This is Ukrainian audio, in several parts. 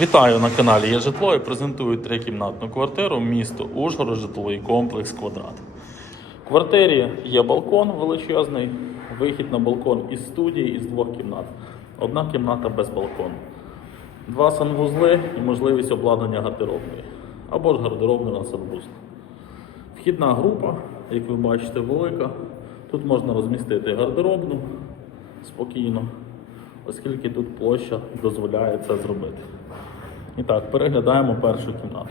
Вітаю на каналі Є житло і презентую трикімнатну квартиру місто Ужгород, житловий комплекс Квадрат. В квартирі є балкон величезний, вихід на балкон із студії із двох кімнат. Одна кімната без балкону. Два санвузли і можливість обладнання гардеробної. Або ж гардеробна на санвузл. Вхідна група, як ви бачите, велика. Тут можна розмістити гардеробну спокійно, оскільки тут площа дозволяє це зробити. І так, переглядаємо першу кімнату.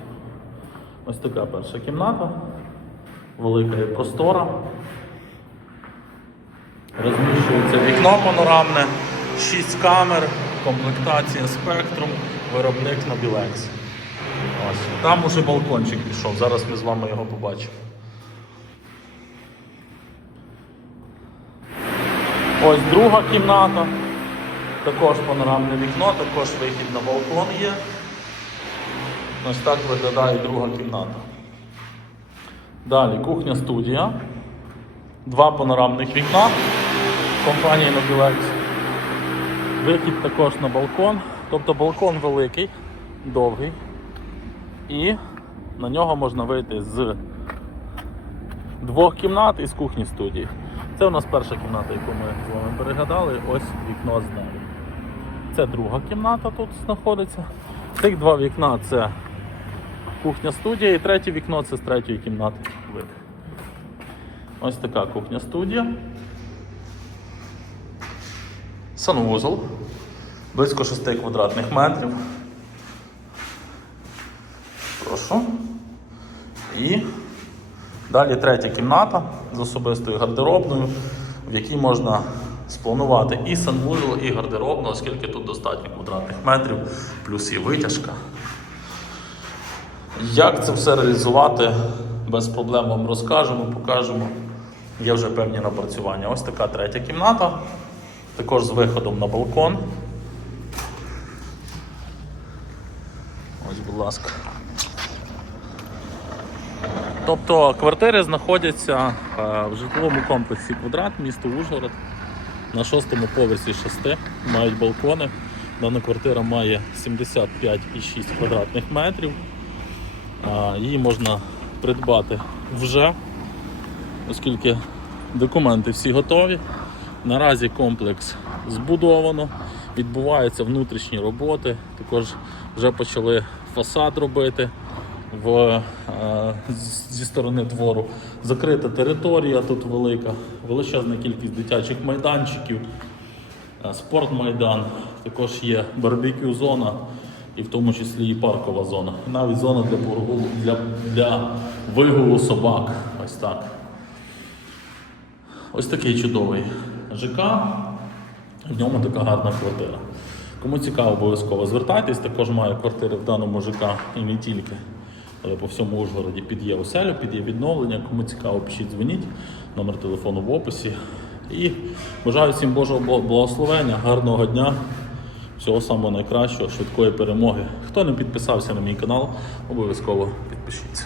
Ось така перша кімната, велика і простора. Розміщується вікно панорамне, 6 камер, комплектація спектрум, виробник Nobilex. Ось. Там уже балкончик пішов, зараз ми з вами його побачимо. Ось друга кімната. Також панорамне вікно, також вихід на балкон є. Ось так виглядає друга кімната. Далі кухня студія. Два панорамних вікна компанії Nobilex. Вихід також на балкон. Тобто балкон великий, довгий. І на нього можна вийти з двох кімнат і з кухні студії. Це у нас перша кімната, яку ми з вами переглядали. Ось вікно з нею. Це друга кімната тут знаходиться. Цих два вікна це кухня студія і третє вікно це з третьої кімнати вид. Ось така кухня студія. Санвузол. Близько 6 квадратних метрів. Прошу. І далі третя кімната з особистою гардеробною, в якій можна спланувати і санвузол, і гардеробну, оскільки тут достатньо квадратних метрів, плюс є витяжка. Як це все реалізувати, без проблем вам розкажемо, покажемо. Є вже певні напрацювання. Ось така третя кімната, також з виходом на балкон. Ось, будь ласка. Тобто квартири знаходяться е, в житловому комплексі квадрат, місто Ужгород. На шостому поверсі шести мають балкони. Дана квартира має 75,6 квадратних метрів. Її можна придбати вже, оскільки документи всі готові. Наразі комплекс збудовано, відбуваються внутрішні роботи, також вже почали фасад робити в, е, зі сторони двору. Закрита територія тут велика, величезна кількість дитячих майданчиків, е, спортмайдан, також є барбекю зона і в тому числі і паркова зона. Навіть зона для, прогулу, для, для вигулу собак. Ось так. Ось такий чудовий ЖК. В ньому така гарна квартира. Кому цікаво, обов'язково звертайтесь. Також маю квартири в даному ЖК і не тільки. Але по всьому Ужгороді під є оселю, під є відновлення. Кому цікаво, пишіть, дзвоніть. Номер телефону в описі. І бажаю всім Божого благословення, гарного дня, всього самого найкращого, швидкої перемоги. Хто не підписався на мій канал, обов'язково підпишіться.